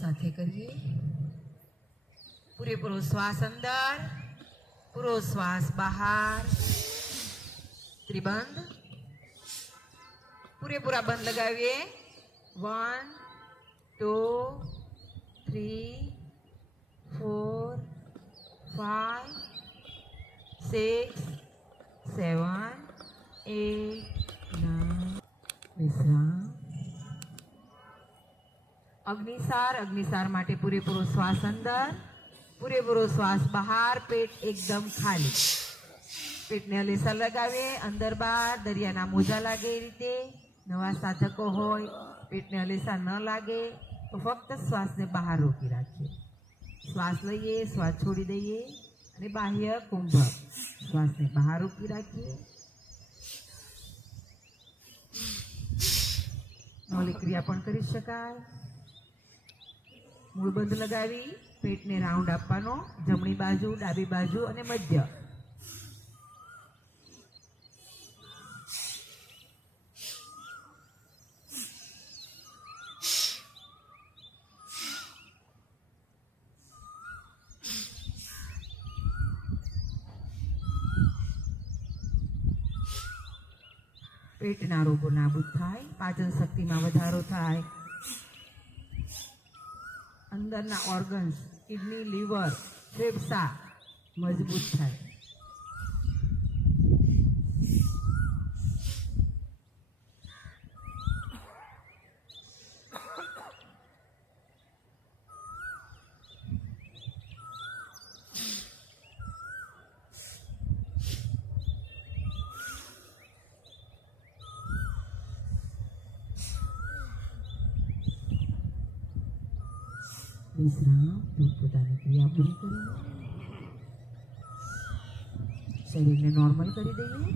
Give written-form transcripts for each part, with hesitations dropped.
સાથે કરીએ. પૂરેપૂરો શ્વાસ અંદર, પૂરો શ્વાસ બહાર. ત્રિબંધ. પૂરેપૂરા બંધ લગાવીએ. 1 2 3 4 5 6 7 8 9. વિશ્રામ. અગ્નિસાર માટે પૂરેપૂરો શ્વાસ અંદર, પૂરેપૂરો શ્વાસ બહાર. પેટ એકદમ ખાલી. પેટને હલેસા લગાવીએ અંદર બહાર. દરિયાના મોજા લાગે એ રીતે. નવા સાધકો હોય, પેટને હલેસા ન લાગે તો ફક્ત શ્વાસને બહાર રોકી રાખીએ. શ્વાસ લઈએ, શ્વાસ છોડી દઈએ અને બાહ્ય કુંભક. શ્વાસને બહાર રોકી રાખીએ. નોલી ક્રિયા પણ કરી શકાય. મૂળ બંધ લગાવી પેટને રાઉન્ડ આપવાનો. જમણી બાજુ, ડાબી બાજુ અને મધ્ય. પેટના રોગો નાબૂદ થાય, પાચન શક્તિમાં વધારો થાય, અંદરના ઓર્ગન્સ કિડની, લીવર, ફેફસા મજબૂત થાય. વિશ્રામ. પોતાની ક્રિયા પૂરી કરીને શરીરને નોર્મલ કરી દઈએ.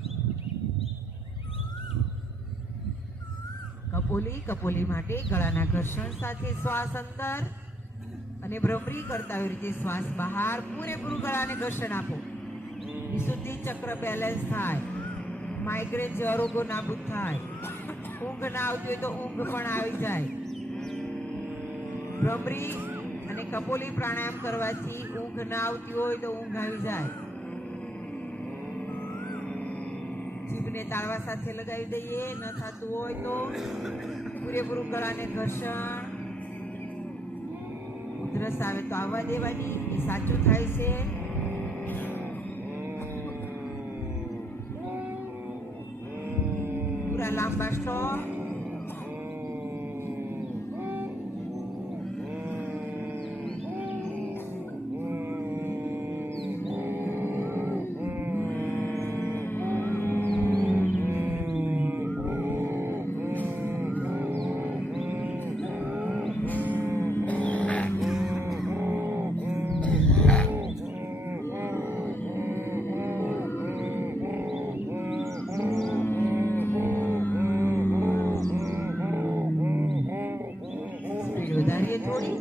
કપોલી માટે ગળાના ઘર્ષણ સાથે શ્વાસ અંદર અને ભ્રમરી કરતા હોય રીતે શ્વાસ બહાર. પૂરેપૂરું ગળાને ઘર્ષણ આપો. વિશુદ્ધિ ચક્ર બેલેન્સ થાય. માઇગ્રેન જેવા રોગો નાબૂદ થાય. ઊંઘ ના આવતી હોય તો ઊંઘ પણ આવી જાય. ભ્રમરી અને કપોલી પ્રાણાયામ કરવાથી ઊંઘ ના આવતી હોય તો ઊંઘ આવી જાય. જીભને તાળવા સાથે લગાવી દઈએ. ન થતું હોય તો પૂરેપૂરું ગળાને ઘર્ષણ. ઉધરસ આવે તો આવવા દેવાની, એ સાચું થાય છે. પૂરા લાંબા સ્ટોપ. વધારીએ થોડી,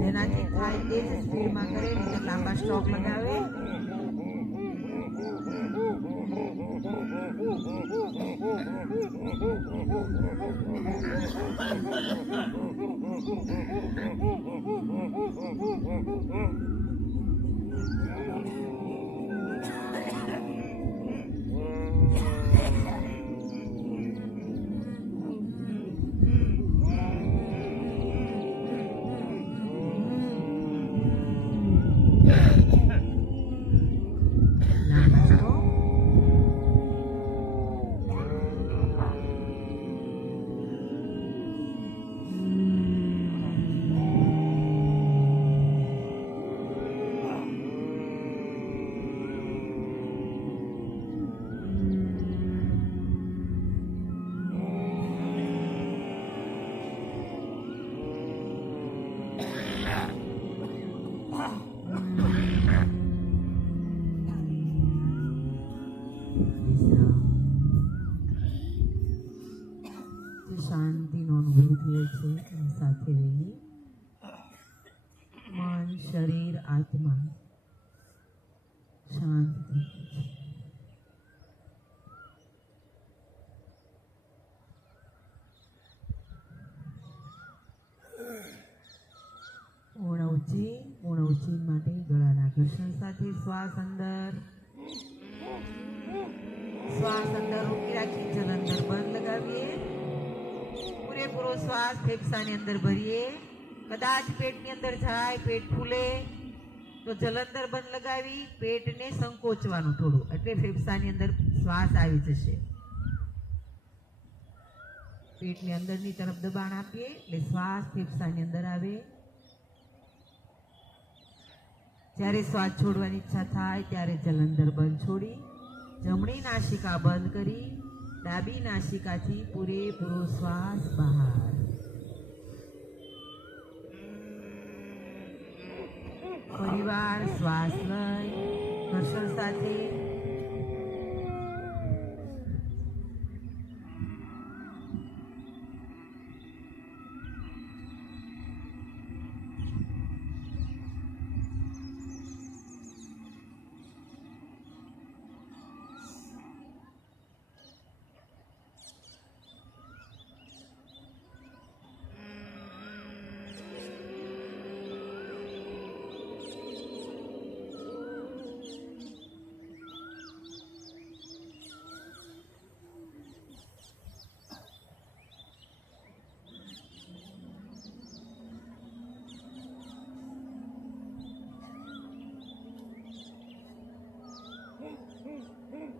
જેનાથી થાય તે જ સ્પીડમાં કરે, નહીં લાંબા સ્ટોપ લગાવે. શાંતિનો અનુભવ થયો છે એની સાથે રહીએ. મન, શરીર, આત્મા શાંત થઈ ગયું છે. પૂર્ણ ઉચ્ચી માટે ગળાના ઘર્ષણ સાથે શ્વાસ અંદર રોકી રાખી જલંધર બંધ લગાવીએ. પૂરેપૂરો શ્વાસ ફેફસાની અંદર ભરીએ. કદાચ પેટની અંદર જાય, પેટ ફૂલે તો જલંધર બંધ લગાવી પેટને સંકોચવાનું થોડું, એટલે ફેફસાની અંદર શ્વાસ આવી જશે. પેટની અંદરની તરફ દબાણ આપીએ એટલે શ્વાસ ફેફસાની અંદર આવે. જ્યારે શ્વાસ છોડવાની ઈચ્છા થાય ત્યારે જલંધર બંધ છોડી જમણી નાસિકા બંધ કરી ડાબી નાસિકાથી પૂરેપૂરો શ્વાસ બહાર. ફરીવાર શ્વાસ લઈ ઘર્ષણ સાથે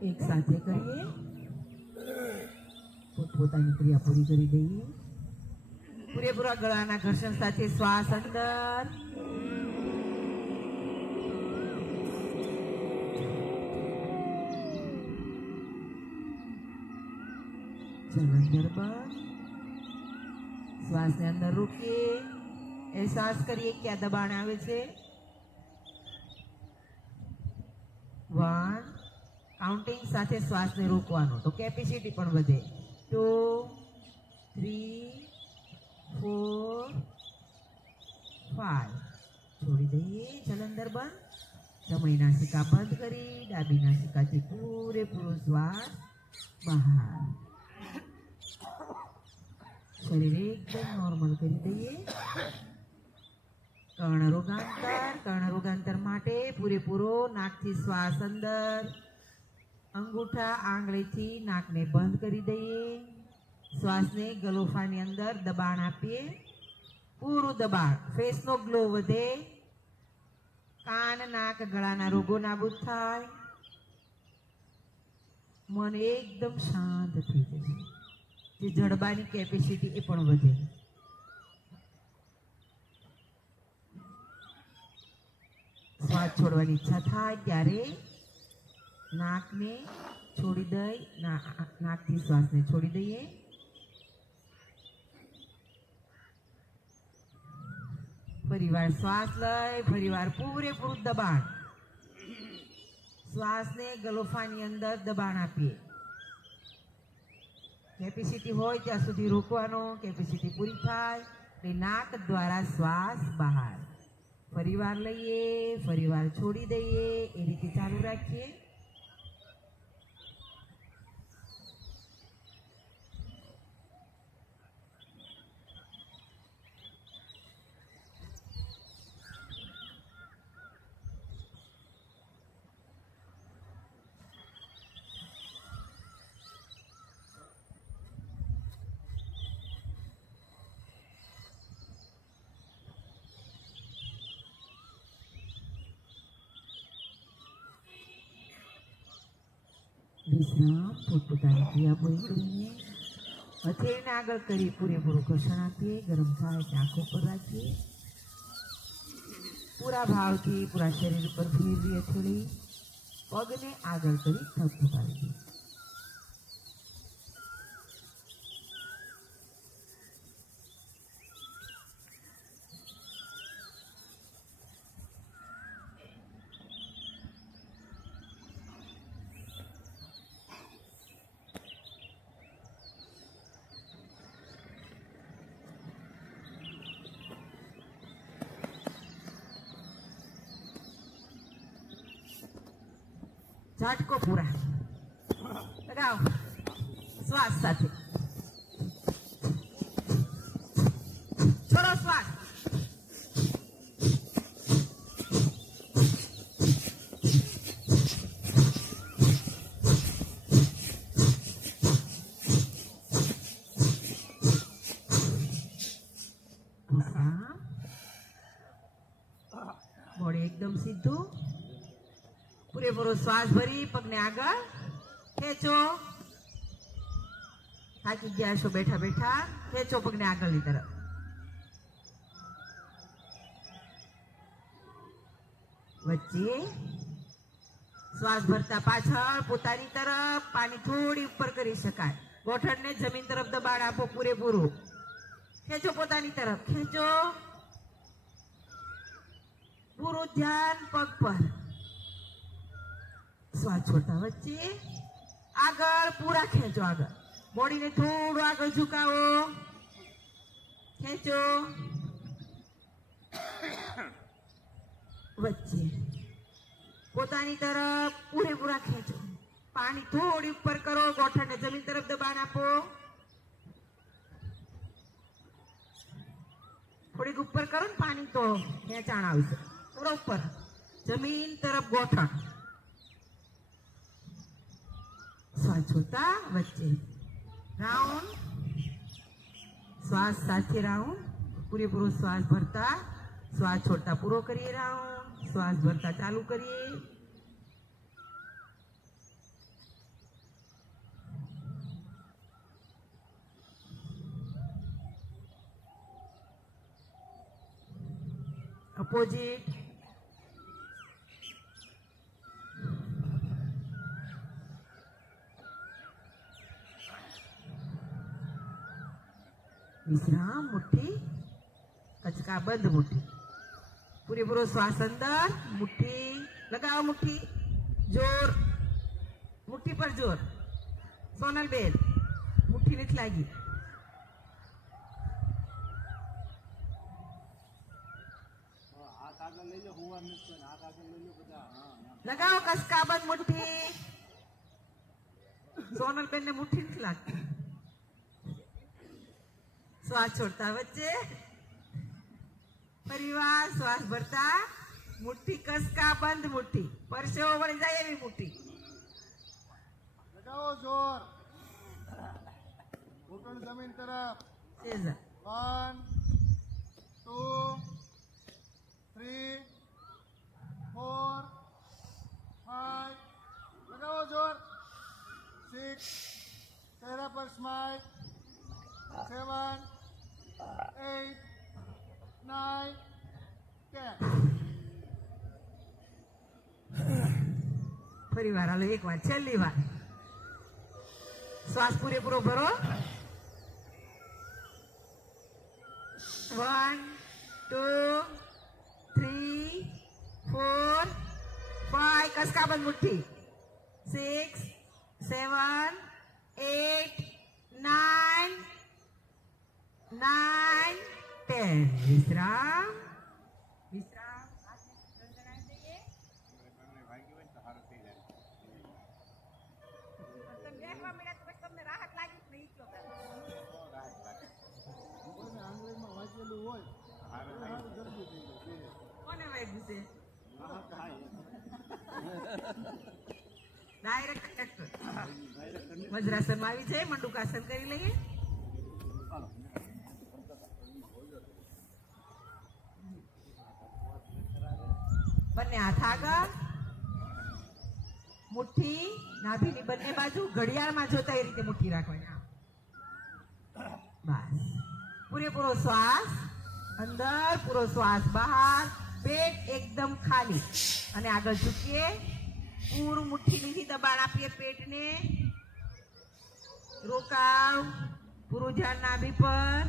એક સાથે કરીએ. પોતપોતાની ક્રિયા પૂરી કરી દઈએ. પૂરેપૂરા ગળાના ઘર્ષણ સાથે શ્વાસ અંદર જલંધર બંધ. શ્વાસને અંદર રોકીએ. અહેસાસ કરીએ ક્યાં દબાણ આવે છે. 1 કાઉન્ટિંગ સાથે શ્વાસને રોકવાનો તો કેપેસિટી પણ વધે. 2 3 4 5 છોડી દઈએ. જલંધર બંધ. જમણી નાસિકા બંધ કરી ડાબી નાસિકાથી પૂરેપૂરો શ્વાસ બહાર. શરીર એકદમ નોર્મલ કરી દઈએ. કર્ણરોગાંતર માટે પૂરેપૂરો નાકથી શ્વાસ અંદર. અંગૂઠા આંગળીથી નાકને બંધ કરી દઈએ. શ્વાસને ગલોફાની અંદર દબાણ આપીએ. પૂરું દબાણ. ફેસનો ગ્લો વધે. કાન નાક ગળાના રોગો નાબૂદ થાય. મન એકદમ શાંત થઈ જશે. જે જડબાની કેપેસિટી એ પણ વધે. શ્વાસ છોડવાની ઈચ્છા થાય ત્યારે નાકને છોડી દઈ નાકથી શ્વાસને છોડી દઈએ. ફરીવાર શ્વાસ લઈ ફરીવાર પૂરેપૂરું દબાણ. શ્વાસને ગલોફાની અંદર દબાણ આપીએ. કેપેસિટી હોય ત્યાં સુધી રોકવાનો. કેપેસિટી પૂરી થાય એટલે નાક દ્વારા શ્વાસ બહાર. ફરીવાર લઈએ ફરીવાર છોડી દઈએ. એ રીતે ચાલુ રાખીએ. વિશ્રામ. પોતપોતાની ક્રિયા પૂરી કરીને હથેળીને આગળ કરી પૂરેપૂરું ઘર્ષણ આપીએ. ગરમ થાય એટલે આંખો પર રાખીએ. પૂરા ભાવથી પૂરા શરીર ઉપર ફેરવી હથેળી. પગને આગળ કરી થપથપાવી દઈએ. ઝાટકો પૂરા લગાવો શ્વાસ સાથે. છોડો શ્વાસ. એકદમ સીધું. પૂરેપૂરો શ્વાસ ભરી પગને આગળ ખેંચો. થાકી ગયા છો બેઠા બેઠા, ખેંચો પગને આગળની તરફ. વચ્ચે શ્વાસ ભરતા પાછળ પોતાની તરફ, પાણી થોડી ઉપર કરી શકાય. ગોઠણને જમીન તરફ દબાણ આપો પૂરેપૂરું. ખેંચો પોતાની તરફ, ખેંચો. પૂરું ધ્યાન પગ પર. શ્વાસ છોડતા વચ્ચે આગળ પૂરા ખેંચો. આગળ બોડીને થોડું આગળ ઝુકાવો, ખેંચો. વચ્ચે પોતાની તરફ પૂરેપૂરા ખેંચો. પાણી થોડી ઉપર કરો, ગોઠણને જમીન તરફ દબાણ આપો. થોડીક ઉપર કરો ને પાણી તો ખેંચાણ આવશે. થોડા ઉપર, જમીન તરફ ગોઠણ. શ્વાસ છોડતા વચ્ચે રાઉન્ડ, શ્વાસ સાથે રાઉન્ડ. પૂરેપૂરો શ્વાસ ભરતા, શ્વાસ છોડતા પૂરો કરીએ રાઉન્ડ. શ્વાસ ભરતા ચાલુ કરીએ. અપોઝિટ. વિશ્રામ. મુઠ્ઠી કચકા બંધ. મુઠ્ઠી પૂરેપૂરો શ્વાસ અંદર. મુઠ્ઠી લગાવો. મુઠ્ઠી જોર, મુઠ્ઠી પર જોર. સોનલબેન મુઠ્ઠી નથી લાગી. લગાવો કસકા બંધ મુઠ્ઠી. સોનલબેન ને મુઠ્ઠી નથી લાગતી. શ્વાસ છોડતા વચ્ચે ફરીવાર શ્વાસ ભરતા. મુઠ્ઠી કસકા બંધ. મુઠ્ઠી પરસેવો વળી જાય એવી મુઠ્ઠી. લગાવો જોર. ઘૂંટણ જમીન તરફ. 1 2 3 4 5. લગાવો જોર. 6. ચહેરા પર સ્માઈલ. 7 8 9 10. ફરી વાર હાલો, એક વાર, છેલ્લી વાર. શ્વાસ પૂરેપૂરો ભરો. 1 2 3 4 5. કસકા બંધ મુઠ્ઠી. 6 7 8 9 10. વિશ્રામ. વિશ્રામ. આંગળીમાં વાંચેલું હોય જલ્દી થઈ જાય. કોને વાગ્યું છે? ડાયરેક્ટ વજ્રાસન આવી જાય. મંડુકાસન કરી લઈએ. બંને હાથ આગળ. મુઠ્ઠી નાભીની બંને બાજુ ઘડિયાળમાં જોતા એ રીતે મુઠ્ઠી રાખવાની. બસ. પૂરેપૂરો શ્વાસ અંદર, પૂરો શ્વાસ બહાર. પેટ એકદમ ખાલી અને આગળ ઝૂકીએ. પૂરું મુઠ્ઠીથી દબાણ આપીએ પેટને. રોકાવ. પૂરું ધ્યાન નાભી પર.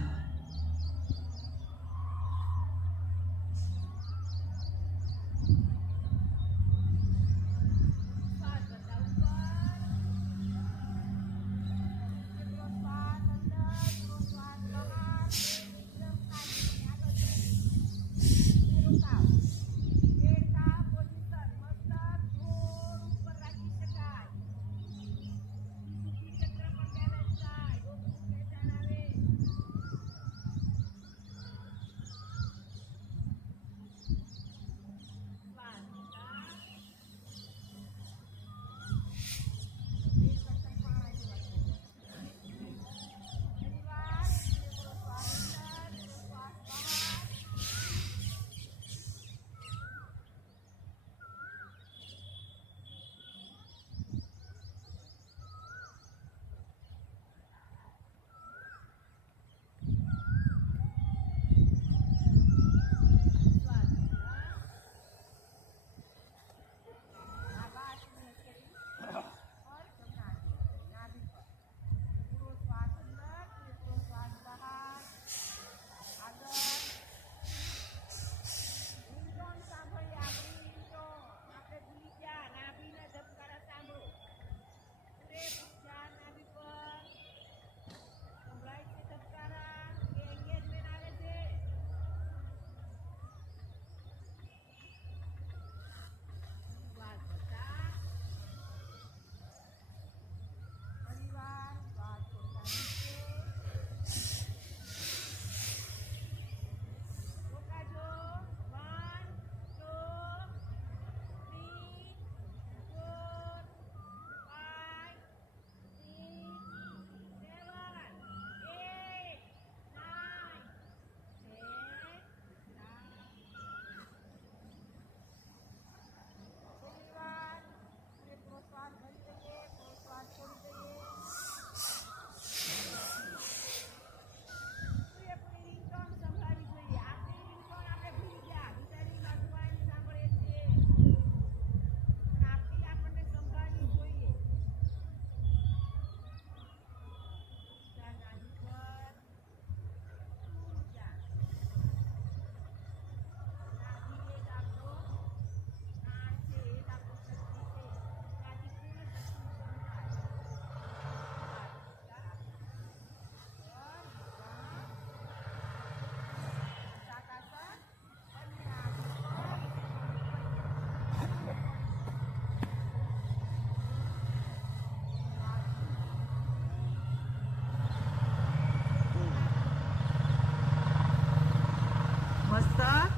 ઉપર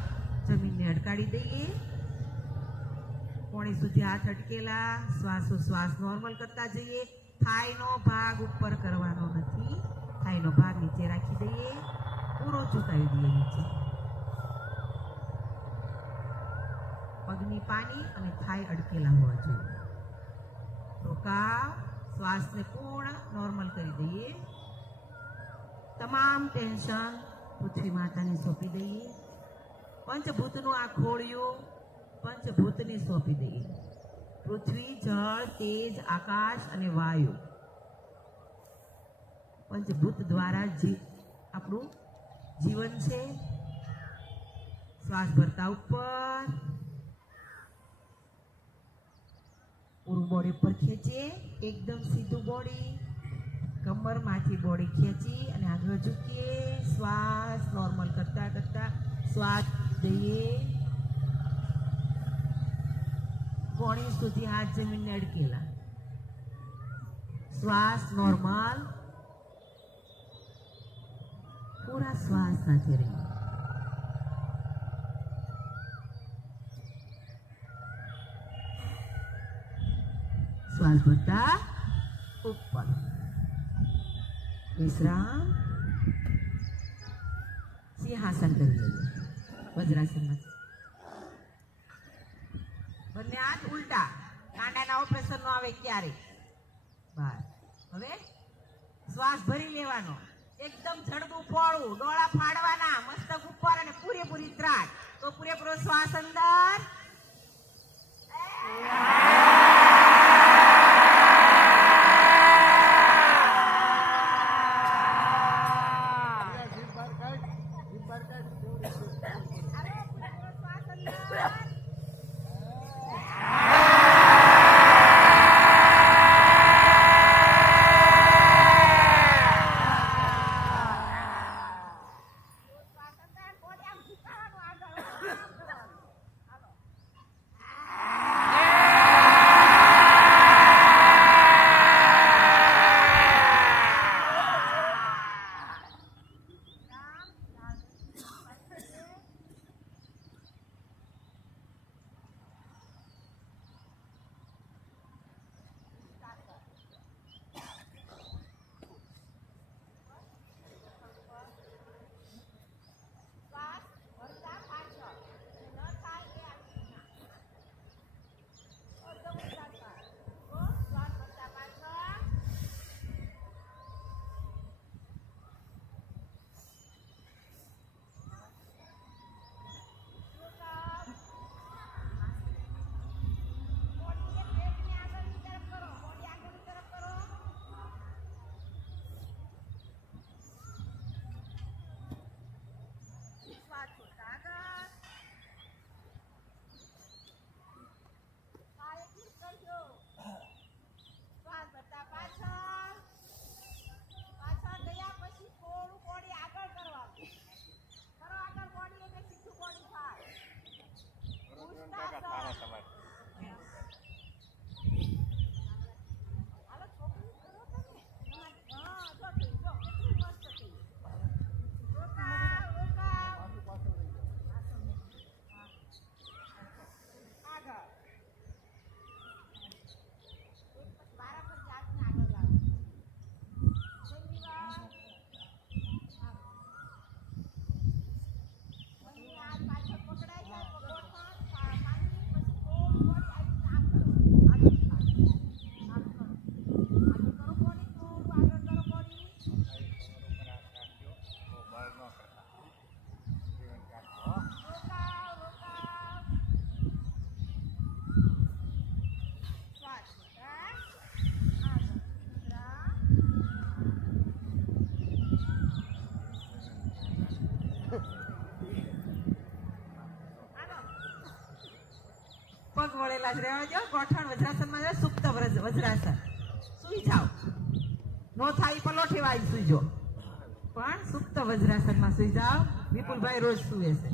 જમીનને અડકાડી દઈએ. કોણી સુધી હાથ અટકેલા. શ્વાસોશ્વાસ નોર્મલ કરતા જઈએ. થાઈનો ભાગ ઉપર કરવાનો નથી. થાઈનો ભાગ નીચે રાખી દઈએ. પૂરો ઝુકાવી દઈએ નીચે. પગની પાની અને થાઈ અડકેલા હોવા જોઈએ. રોકાવ. શ્વાસને પૂર્ણ નોર્મલ કરી દઈએ. તમામ ટેન્શન પૃથ્વી માતાને સોંપી દઈએ. પંચભૂતનું આ ખોળિયું પંચભૂતને સોંપી દઈએ. પૃથ્વી, જળ, તેજ, આકાશ અને વાયુ પંચભૂત દ્વારા આપણું જીવન છે. શ્વાસ ભરતા ઉપર પૂરું બોડી ઉપર ખેંચીએ. એકદમ સીધું બોડી. કમરમાંથી બોડી ખેંચી અને આગળ ઝૂકીએ. શ્વાસ નોર્મલ કરતા કરતા શ્વાસ દઈએ. કોણી સુધી હાથ જમીનને અડકેલા. શ્વાસ નોર્મલ. પૂરા શ્વાસ સાથે રહીએ. શ્વાસ ભરતા ઉપર. વિશ્રામ. સિંહાસન કરી લઈએ. વજ્રાસનમાં બંને હાથ ઉલટા. કાંડાના ઓપરેશન નો આવે ક્યારે. બહાર. હવે શ્વાસ ભરી લેવાનો. એકદમ જડબું પોળું. ડોળા ફાડવાના. મસ્તક ઉપર અને પૂરેપૂરી ત્રાટ. તો પૂરેપૂરો શ્વાસ અંદર. જીભ બહાર કાઢ. જીભ બહાર કાઢ. શ્વાસ અંદર. પગ વળેલા જ રહેવા દો. ગોઠણ વજ્રાસનમાં જાય. સુપ્ત વજ્રાસન. સુઈ જાઓ. નો થાય પલોઠી વાળી સુઈજો. પણ સુપ્ત વજ્રાસનમાં સુઈ જાઓ. વિપુલભાઈ રોજ સુવે છે.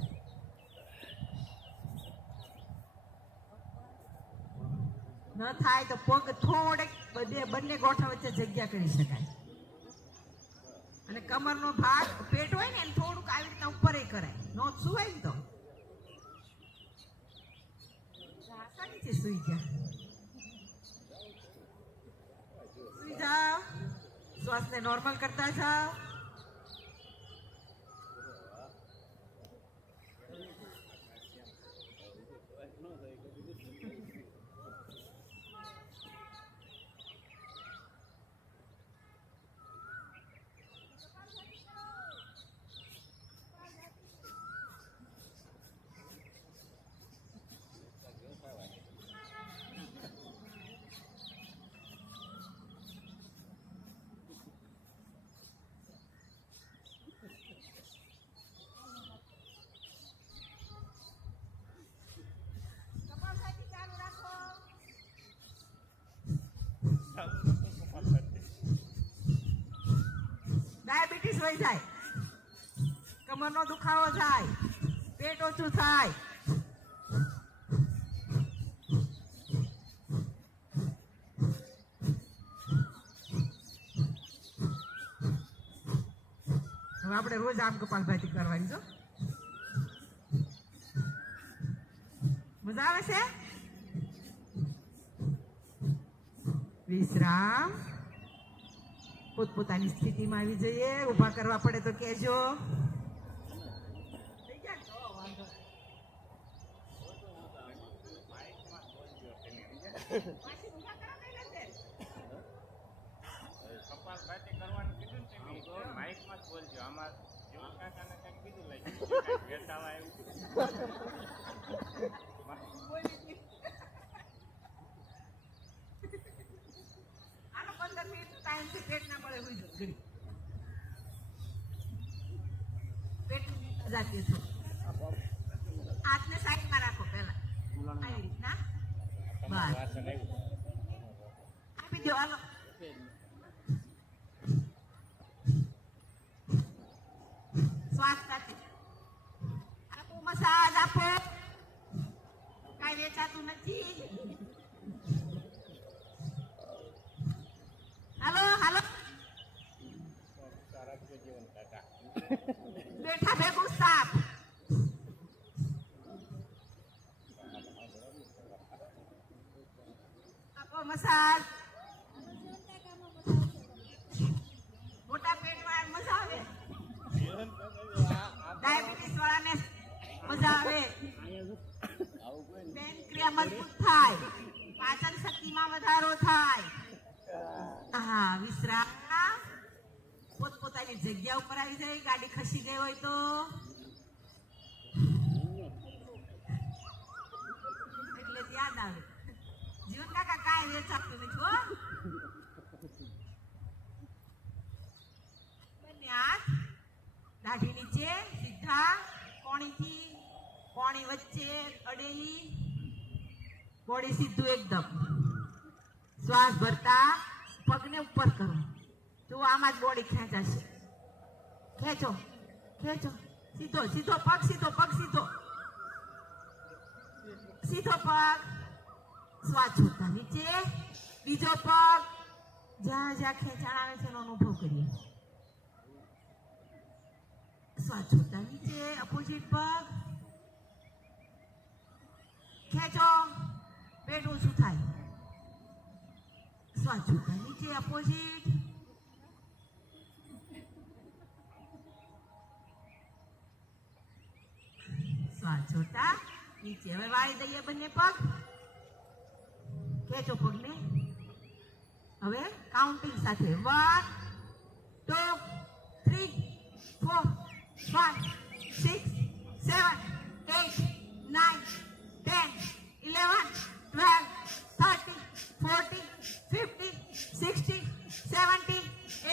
ન થાય તો પગ થોડેક બંને ગોઠણ વચ્ચે જગ્યા કરી શકાય. અને કમરનો ભાગ પેટ હોય ને એમ થોડુંક આવી રીતના ઉપર કરાય. નો સુવાય ને તો અહીંથી સુઈ જા. સુઈ જાઓ. શ્વાસને નોર્મલ કરતા જાઓ. ડાયાબિટીસ વહી જાય, કમરનો દુખાવો જાય, પેટ ઓછું થાય. હવે આપણે રોજ આમ કપાલભાતી કરવાની છો. મજા આવે છે? વિશ્રામ. પોતપોતાની સ્થિતિમાં આવી જઈએ. ઊભા કરવા પડે તો કહેજો. કપાલભાતી કરવાનું કીધું ને તમે, તો માઇકમાં જ બોલજો. આમાં જીવન કાકાને કંઈક બીજું લઈ ગયું, ઘેટાવા એવું. આનો 15 મિનિટ ટાઈમ છે. પેટ ના પડે હોય ઘડી. પેટ જાતીય છો. હાથને સાઈડમાં રાખો પહેલા. આવી રીતના. બસ. વાસણ આવ્યું. આપી દો. હાલો. શ્વાસ સાથે આપો. મસાજ આપો. કાંઈ વેચાતું નથી. હાલો હાલો. સારા છે જીવન કાકા. બેઠા ભેગું સાફ. આપો મસાજ. મોટા પેટ વાળા મજા આવે. ડાયાબિટીસ વાળાને મજા આવે. પેનક્રિયા મજબૂત થાય. પાચન શક્તિમાં વધારો થાય. હા, વિશ્રામ. પોતપોતાની જગ્યા ઉપર આવી જાય. ગાડી ખસી ગઈ હોય તો એટલે યાદ આવે. જીવન કાકા કાંઈ વેચાતું નથી હો. બંને હાથ દાઢી નીચે સીધા. કોણીથી કોણી વચ્ચે અડેલી. બોડી સીધું એકદમ. શ્વાસ ભરતા પગને ઉપર કરો. જો આમાં જ બોડી ખેંચાશે. ખેંચો ખેંચો. સીધો સીધો પગ. સીધો પગ. સીધો સીધો પગ. શ્વાસ છોડતા નીચે. બીજો પગ. જ્યાં જ્યાં ખેંચાણ આવે છે એનો અનુભવ કરીએ. શ્વાસ છોડતા નીચે. અપોઝિટ પગ ખેંચો. પેટ ઓછું થાય. શ્વાસ છોડતા નીચે. અપોઝિટ. શ્વાસ છોડતા નીચે. હવે વાળી દઈએ બંને પગ. ખેંચો પગને. હવે કાઉન્ટિંગ સાથે 1 2 3 4 5 6 7 8 9 10 11 12 13 14 15 16 17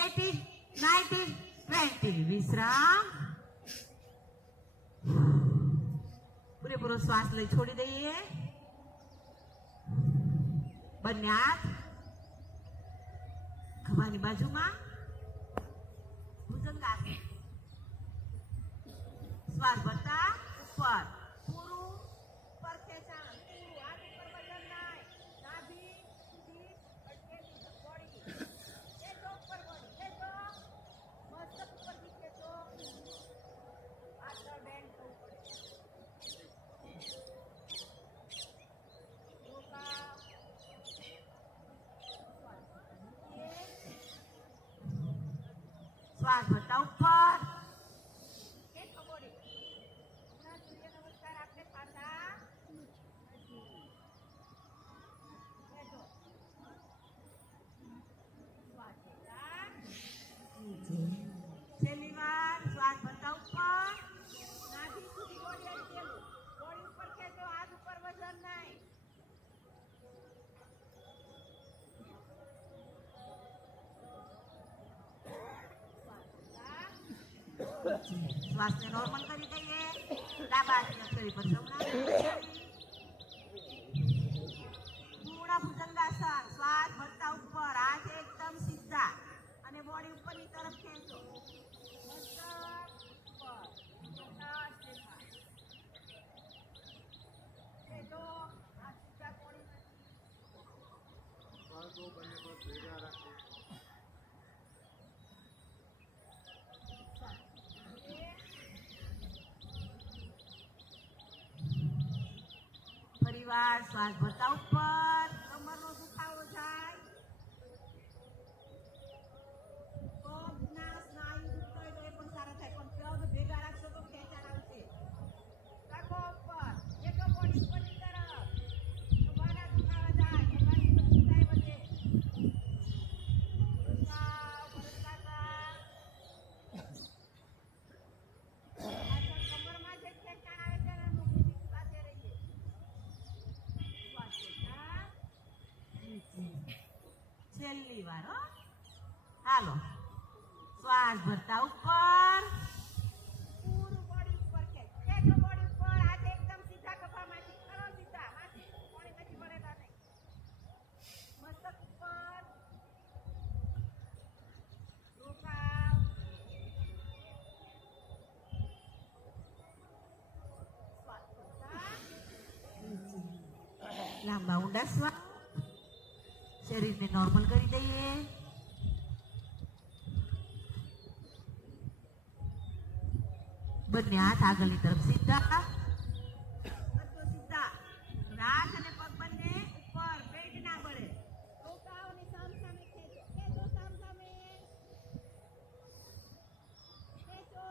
18 19 20. વિશ્રામ. પૂરેપૂરો શ્વાસ લઈ છોડી દઈએ. બંને હાથ ખભાની બાજુમાં. ભુજંગાસન. શ્વાસ ભરતા ઉપર. પૂરું ઉપર ખેંચાણ. પૂરું હાથ ઉપર વજન નાય. નાભી પીઠ અટકેલી બોડી. ખેંચો ઉપર બોડી. ખેંચો. મસ્તક ઉપરથી ખેંચો. પાછળ બેન્ડ થવું પડે. શ્વાસને નોર્મલ કરી દઈએ. ડાબા હાથની હથેળી પર જમણા પૂર્ણ ભુજંગાસન. શ્વાસ ભરતા ઉપર, હાથ એકદમ સીધા અને બોડી ઉપરની તરફ ખેંચો. બાળકો બંને પગ ભેગા રાખો. ફરીવાર શ્વાસ ભરતા ઉપર, કમરનો દુખાવો જાય, પગના સ્નાયુ દુખાઈ જાય પણ સારા થાય. પણ પગ ભેગા રાખશો તો ખેંચાણ આવશે. રાખો ઉપર, એક બોડી ઉપરની તરફ, કમરના દુખાવા જાય, કમરની મજબૂતાઈ વધે. દુખાવ, ભરતાસન. કમરમાં જે ખેંચાણ આવે છે એનું મુખની સાથે રહીએ. છેલ્લી વાર હો. હાલો, શ્વાસ ભરતા ઉપર, પૂરું બોડી ઉપર ખેંચ. ખેંચો બોડી ઉપર, હાથ એકદમ સીધા ખભામાંથી કરો, સીધા માથે બોડીમાંથી વળેલા નહીં. મસ્તક ઉપર, રોકાવ. શ્વાસ ભરતા લાંબા ઊંડા શ્વાસ. શરીરને નોર્મલ કરી દઈએ. બંને હાથ આગળની તરફ સીધા, સીધા. હાથ અને પગ બંને ઉપર, પેટ ના બળે. રોકાવ અને સામસામે ખેંચો. ખેંચો સામસામે. ખેંચો.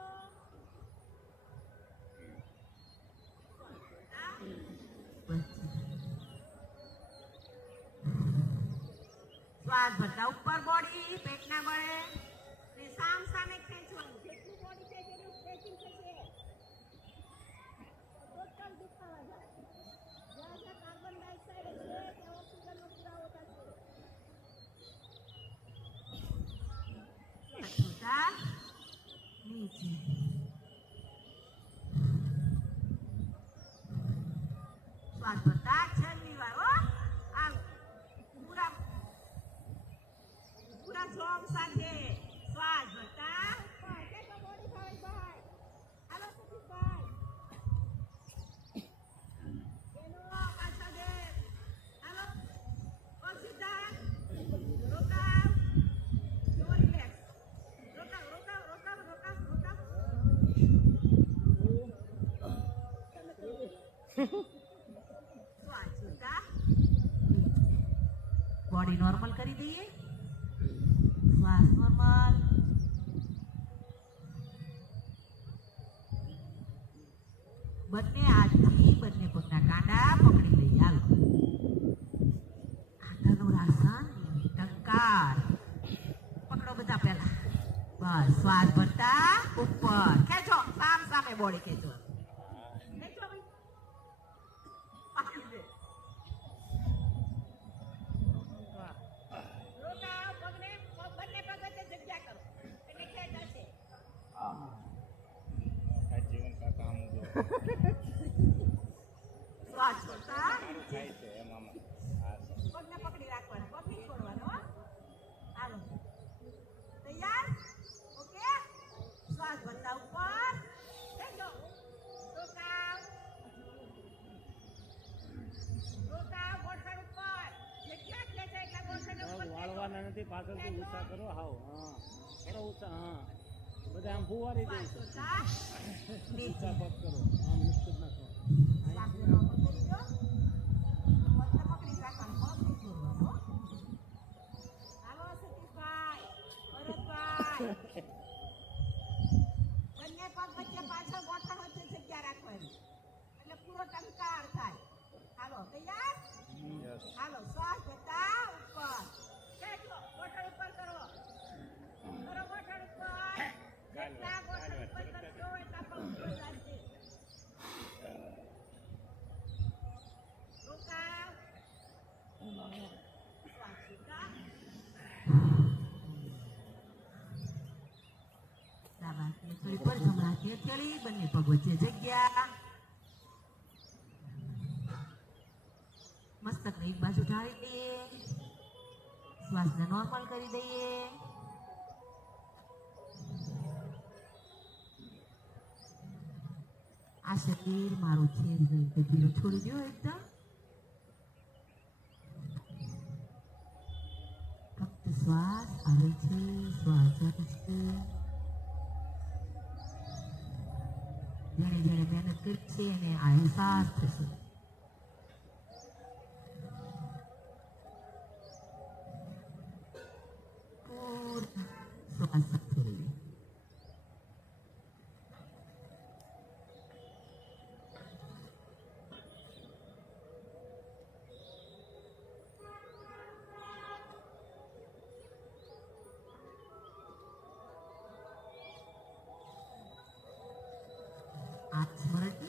શ્વાસ ભરતા ઉપર બોડી, પેટ ના બળે ને સામ સામે ખેંચવાનું. જેટલું બોડી છે જેટલું સ્ટ્રેચિંગ થશે. ટોટલ દુખાવા જાય. જ્યાં જ્યાં કાર્બન ડાયોક્સાઇડ છે ત્યાં ઓક્સિજનનો પુરાવો થશે. છોટા નીચે. શ્વાસ ભરતા છેલ્લી વાર હો. આ પૂરા સ્લોમ સાથે શ્વાસ ભરતા ઉપર. કેટલો બોડી ભાઈ ભાઈ. હાલો સતીશભાઈ. એનો પાછા દે. હાલો પગ સીધા. રોકાવ. જો રિલેક્સ. રોકાવ રોકાવ રોકાવ રોકાવ રોકાવ. શ્વાસ ભરતા બોડી નોર્મલ કરી દઈએ. શ્વાસ નોર્મલ. બંને હાથથી બંને પગના કાંડા પકડી લઈએ. હાલો, ધનુરાસન, ટંકાર. પકડો બધા પહેલા. બસ, શ્વાસ ભરતા ઉપર ખેંચો. સામ સામે બોડી ખેંચો. ખેંચો ભાઈ. પકડી દે. રોકાવ. બંને પગ વચ્ચે જગ્યા કરો એટલે ખેંચાશે. આ જીવન કા કામ જો શ્વાસ ભરતા સારું થાય છે એમાં આ પગને પકડી રાખવાના, પગ નહીં છોડવાનો હો. હાલો, તૈયાર? ઓકે. શ્વાસ ભરતા ઉપર ખેંચો. રોકાવ. રોકાવ. ગોઠણ ઉપર. જેટલા ખેંચે એટલા ગોઠણ ઉપર વાળવાના નથી, પાછળથી ઊંચા કરો. હાવ હા, થોડા ઊંચા. હા, બધા આમ ફુવારી દે છે. ભરતા નીચે. ઊંચા પગ કરો, આમ મુક્ત નાખો. શ્વાસને નોર્મલ કરી દો. પગને પકડી રાખવાનું, પગ નહીં છોડવાનો. હાલો સતીશભાઈ, ભરતભાઈ. બંને પગ વચ્ચે પાછળ ગોઠણ વચ્ચે જગ્યા રાખવાની એટલે પૂરો ટંકાર થાય. હાલો, તૈયાર? હાલો, શ્વાસ ભરતા ઉપર ખેંચો. ગોઠણ ઉપર કરો. કરો ગોઠણ ઉપર. જેટલા ગોઠણ ઉપર કરશો એટલા પગ ઉપર જશે. રોકાવ. શ્વાસ ભરતા. ડાબા હાથની થોડી પર જમણા બંને પગ વચ્ચે જગ્યા. મસ્તકને એક બાજુ ઢાળી દઈએ. શ્વાસને નોર્મલ કરી દઈએ. આ શરીર મારું છે જ નહીં કે ધીરે છોડી દો એકદમ. ફક્ત શ્વાસ આવે છે, શ્વાસ જાય છે. જેણે જેણે મહેનત કરી છે એને આ અહેસાસ થશે. પૂર્ણ શ્વાસ સાથે રહીએ. આ સ્મરણ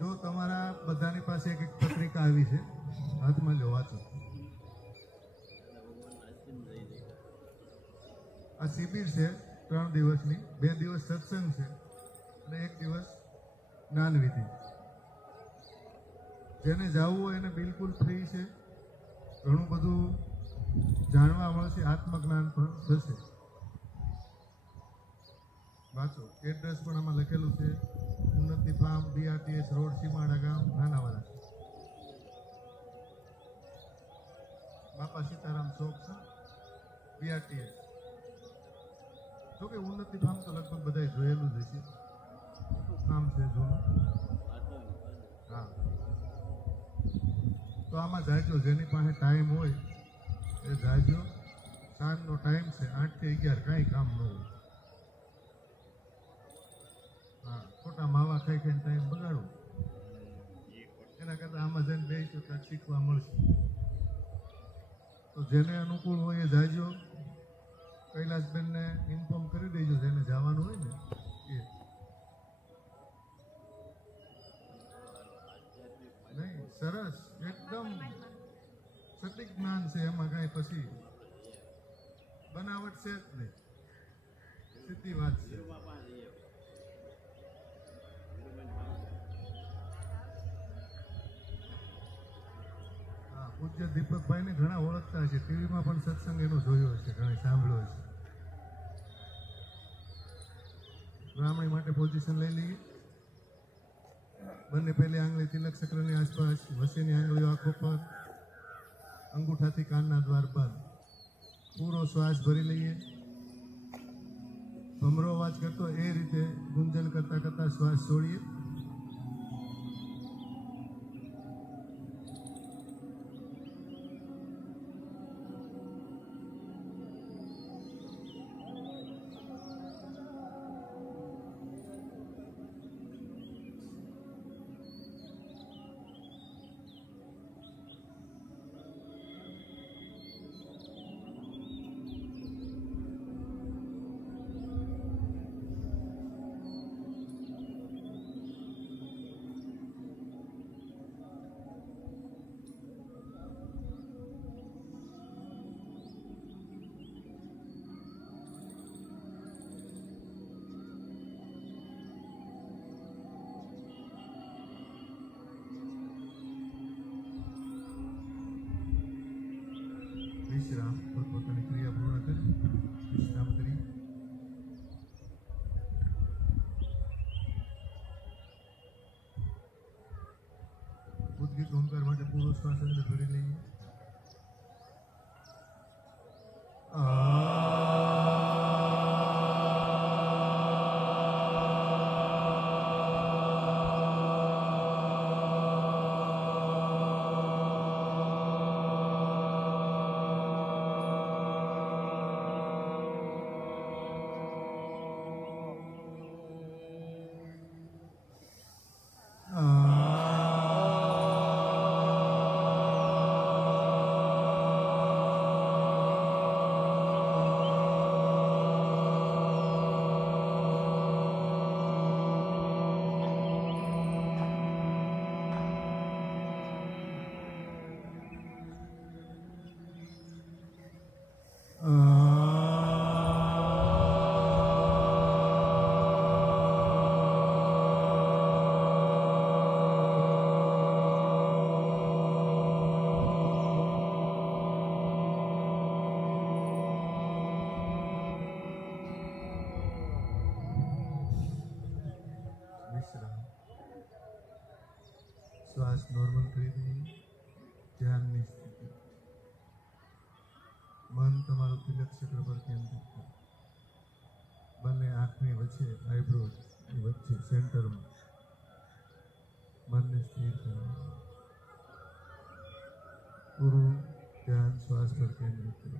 જો તમારા બધાની પાસે એક પત્રિકા આવી છે, હાથમાં લો, વાંચો. આ શિબિર છે 3 દિવસની. 2 દિવસ સત્સંગ છે અને 1 દિવસ જ્ઞાનવિધિ. જેને જવું હોય એને બિલકુલ ફ્રી છે. ઘણું બધું જાણવા મળશે, આત્મજ્ઞાન પણ થશે. વાંચો. એડ્રેસ પણ આમાં લખેલું છે. ઉન્નતિ ફાર્મ, BRTS રોડ, સીમાડા ગામ, નાનાવાડા. બાપા સીતારામ ચોક છે, BRTS. જો કે ઉન્નતિ ફાર્મ તો લગભગ બધાએ જોયેલું જ હશે. નામ છે જૂનું. હા, તો આમાં જાજો. જેની પાસે ટાઈમ હોય એ જાજો. સાંજનો ટાઈમ છે 8 થી 11. કાંઈ કામ ન હોય. હા, ખોટા માવા ખાઈ ખાઈને ટાઈમ બગાડો. એના કરતાં આમાં જઈને બેસજો તો શીખવા મળશે. તો જેને અનુકૂળ હોય એ જાજો. કૈલાસબેનને ઇન્ફોર્મ કરી દેજો જેને જવાનું હોય ને એ. નહીં, સરસ, એકદમ સટીક જ્ઞાન છે. એમાં કાંઈ પછી બનાવટ છે જ નહીં. સીધી વાત છે. પૂજ્ય દીપકભાઈને ઘણા ઓળખતા છે. ટીવીમાં પણ સત્સંગ એનો જોયો હશે, ઘણી સાંભળ્યો હશે. બ્રાહ્મણી માટે પોઝિશન લઈ લઈએ. બંને પહેલી આંગળી તિલક ચક્રની આસપાસ, વસીની આંગળીઓ આંખો પર, અંગૂઠાથી કાનના દ્વાર બંધ. પૂરો શ્વાસ ભરી લઈએ. ભમરો અવાજ કરતો એ રીતે ગુંજન કરતા કરતા શ્વાસ છોડીએ. વિશ્રામ. પોતપોતાની ક્રિયા પૂર્ણ કરી વિશ્રામ કરી. ઉદ્ગીત ઓમકાર માટે પૂરો શ્વાસ અંદર ભરી લઈએ. શ્વાસ નોર્મલ કરી દઈએ. ધ્યાનની સ્થિતિ. મન તમારું તિલક ચક્ર પર કેન્દ્રિત કરો. બંને આંખની વચ્ચે આઈબ્રોની વચ્ચે સેન્ટરમાં મનને સ્થિર કરો. પૂરું ધ્યાન શ્વાસ પર કેન્દ્રિત કરો.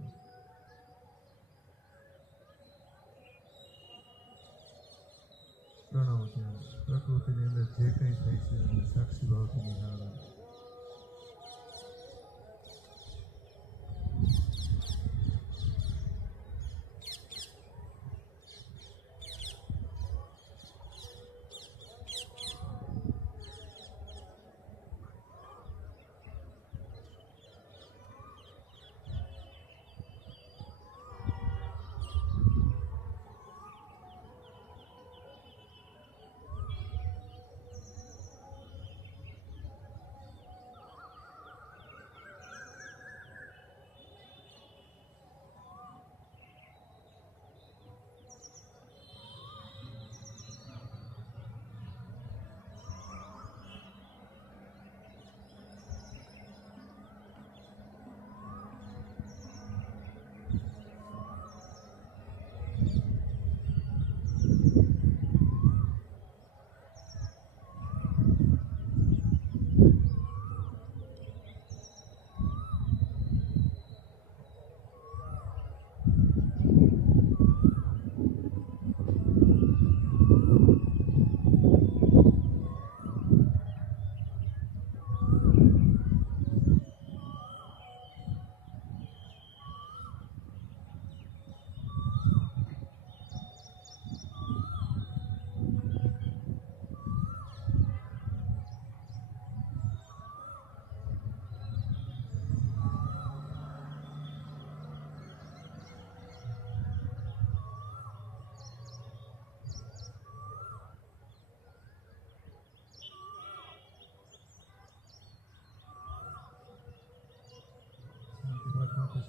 પ્રણવ ધ્યાન. પ્રકૃતિની અંદર જે કંઈ થાય છે એને સાક્ષી ભાવથી નિહાળો.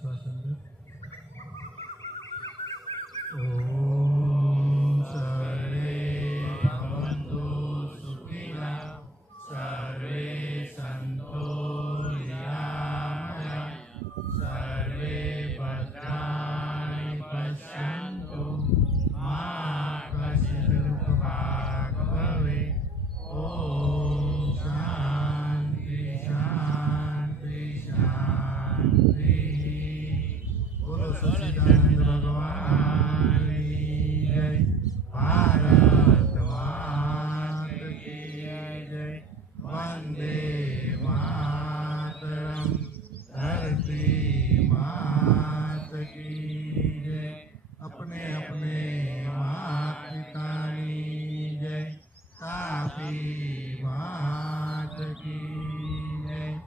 શ્વાસ અંદર. ઓમ સર્વે ભવન્તુ સુખિનઃ સર્વે સંતો નિરામયા સર્વે ભદ્રાણિ પશ્યન્તુ મા કશ્ચિદ દુઃખભાગ ભવેत्. ઓમ શાંતિ શાંતિ શાંતિ. બોલો સચ્ચિદાનંદ ભગવાનની જય. ભારત માતા કી જય. વંદે માતરમ. ધરતી માતા કી જય. अपने अपने माता पिताની જય. તાપી માતા કી જય.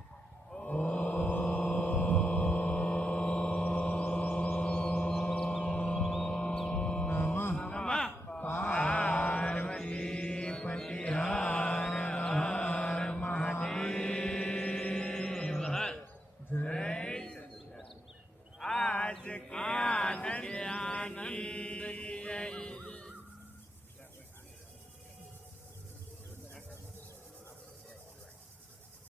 पार्वती पति हर हर महादेव. जय. आज के आनंद की